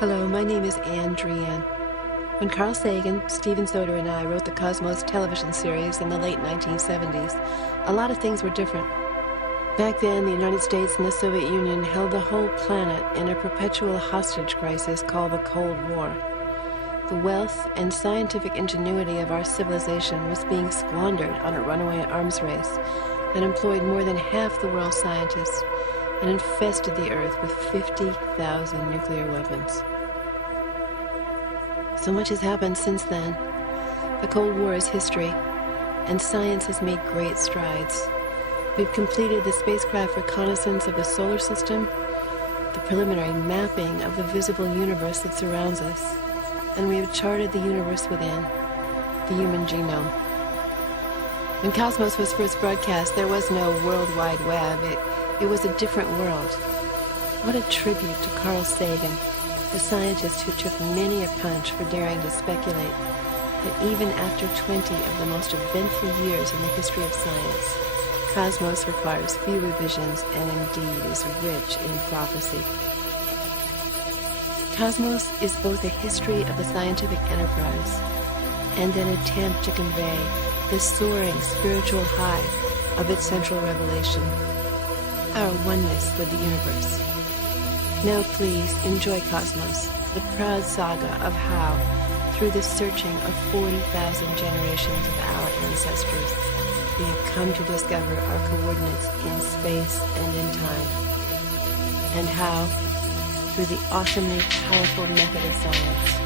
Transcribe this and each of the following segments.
Hello, my name is Anne Drian. When Carl Sagan, Steven Soder, and I wrote the Cosmos television series in the late 1970s, a lot of things were different. Back then, the United States and the Soviet Union held the whole planet in a perpetual hostage crisis called the Cold War. The wealth and scientific ingenuity of our civilization was being squandered on a runaway arms race that employed more than half the world's scientists and infested the Earth with 50,000 nuclear weapons. So much has happened since then. The Cold War is history, and science has made great strides. We've completed the spacecraft reconnaissance of the solar system, the preliminary mapping of the visible universe that surrounds us, and we have charted the universe within, the human genome. When Cosmos was first broadcast, there was no World Wide Web. It was a different world. What a tribute to Carl Sagan, a scientist who took many a punch for daring to speculate that even after 20 of the most eventful years in the history of science, Cosmos requires few revisions and indeed is rich in prophecy. Cosmos is both a history of the scientific enterprise and an attempt to convey the soaring spiritual high of its central revelation, our oneness with the universe. Now please enjoy Cosmos, the proud saga of how, through the searching of 40,000 generations of our ancestors, we have come to discover our coordinates in space and in time, and how, through the awesomely powerful method of science,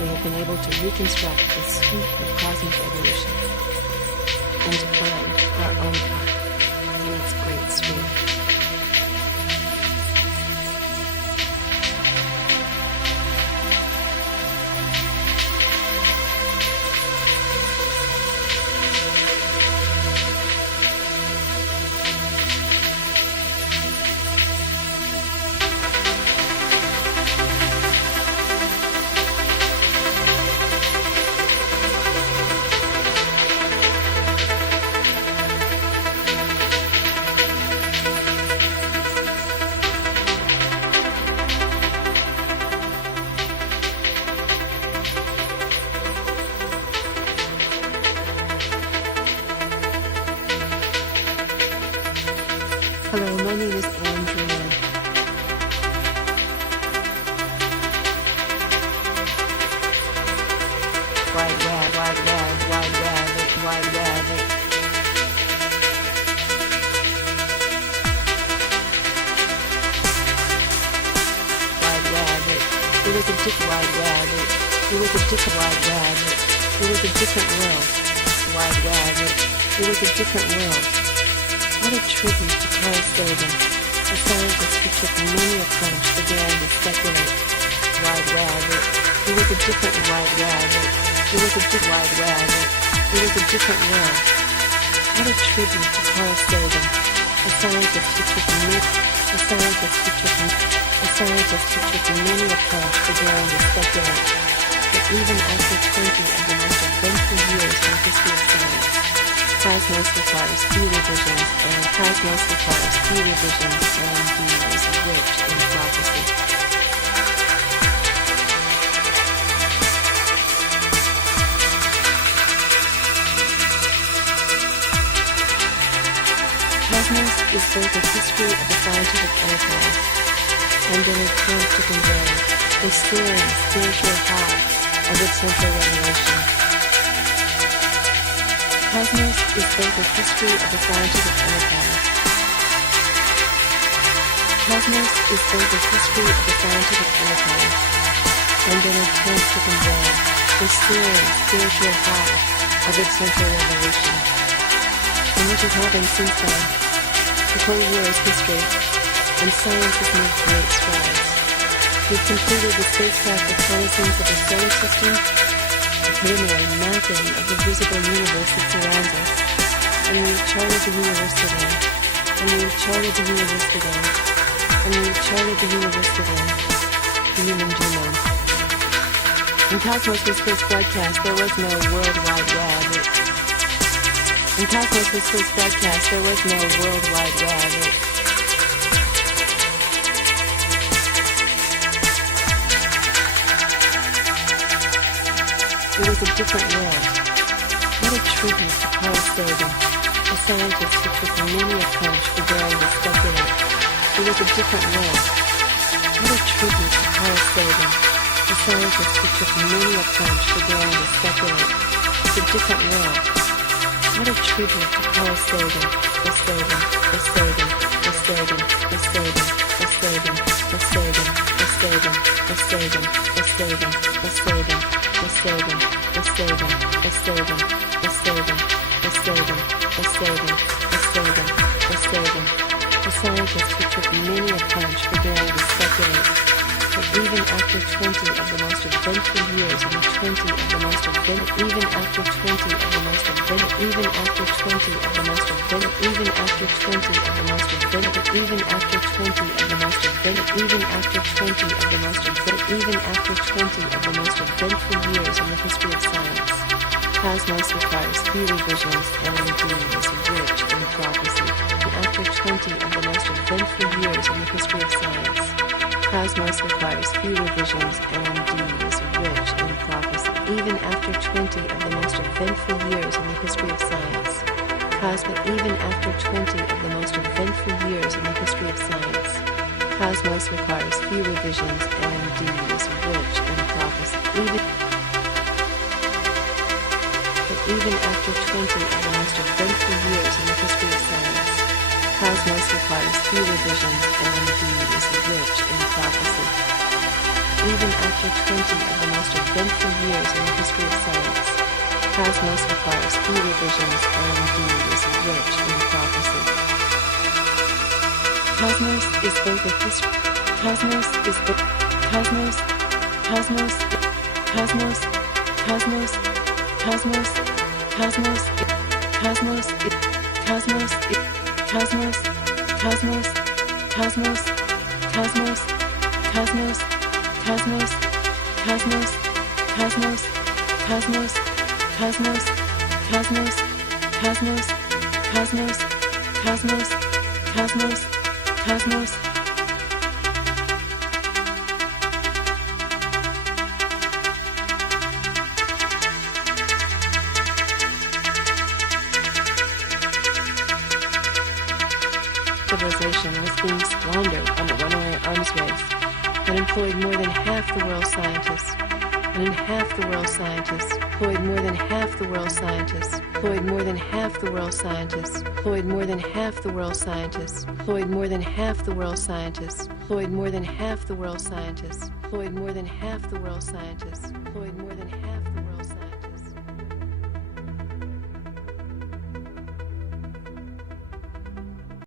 we have been able to reconstruct the sweep of cosmic evolution and to find our own path in its great sphere. Hello, my name is Anne Drian. Wide web, wide web, wide web, wide web. Wide web. It was a different wide web. It was a different wide web. It was a different world. Wide web. It was a different world. What a tribute to Carl Sagan, a scientist who took many a punch for daring to speculate. Wide web. It was a different wide web. It was a different wide web. It was a different world. What a tribute to Carl Sagan, a scientist who took many a scientist who took many a punch for daring to speculate that even after 20 of the most eventful years in the history of science, Cosmos requires few revisions and indeed is rich in prophecy. Cosmos is both a history of the scientific enterprise and an attempt to convey the soaring spiritual high of its central revelation. Cosmos is both a history of the scientific enterprise. Cosmos is both a history of the scientific enterprise and an attempt to convey the soaring spiritual high of its central revelation. So much has happened since then. The Cold War is history, and science has made great strides. We've completed the spacecraft reconnaissance of the solar system, the preliminary mapping of the visible universe that surrounds us, and we've charted the universe within, and we've charted the universe within, and we've charted the universe within, the human genome. When Cosmos was first broadcast, there was no World Wide Web. When Cosmos was first broadcast, there was no World Wide Web. It was a different world. What a tribute to Carl Sagan, a scientist who took many a punch for daring to speculate. It was a different world. What a tribute to Carl Sagan, a scientist who took many a punch for daring to speculate. It's a different world. What a tribute to Carl Sagan, the Sagan, the Sagan, the Sagan, the Sagan, the Sagan, the Sagan, the Sagan, the Sagan, the Sagan, the Sagan, the Sagan, the Sagan, the Sagan, the Sagan, the Sagan, the Sagan, the Sagan, the Sagan, the scientist who took many a punch for daring to speculate. But even after 20 of the most eventful years and 20 of the most eventful, even after 20 of the most eventful, even after 20 of the most eventful, even after 20 of the most eventful, even after 20 of the most eventful, even after 20 of the most eventful, even after 20 of the most eventful years in the history of science, Cosmos requires few revisions and indeed is rich in prophecy. And after 20 of the most eventful years in the history of science, Cosmos requires few revisions and indeed is rich in prophecy. Even after 20 of the most eventful years in the history of science, even after 20 of the most eventful years in the history of science, Cosmos requires few revisions and indeed is rich in prophecy. Even after 20 of the most eventful years in the history of science, Cosmos requires few revisions and indeed is rich in prophecy. Even after 20 of the most eventful years in the history of science, Cosmos requires few revisions and indeed is rich in prophecy. Cosmos is both a history. Cosmos is both. Cosmos. Cosmos. Cosmos. Cosmos. Cosmos. Cosmos. Cosmos. Cosmos. Cosmos, Cosmos, Cosmos, Cosmos, Cosmos, Cosmos, Cosmos, Cosmos, Cosmos, Cosmos, Cosmos, Cosmos, Cosmos, Cosmos, Cosmos, Cosmos. Civilization was being squandered on the runaway arms race that employed more than half the world's scientists, and in half the world's scientists, employed more than half the world's scientists, employed more than half the world's scientists, employed more than half the world's scientists, employed more than half the world's scientists, employed more than half the world's scientists, employed more than half the world's scientists, employed more than half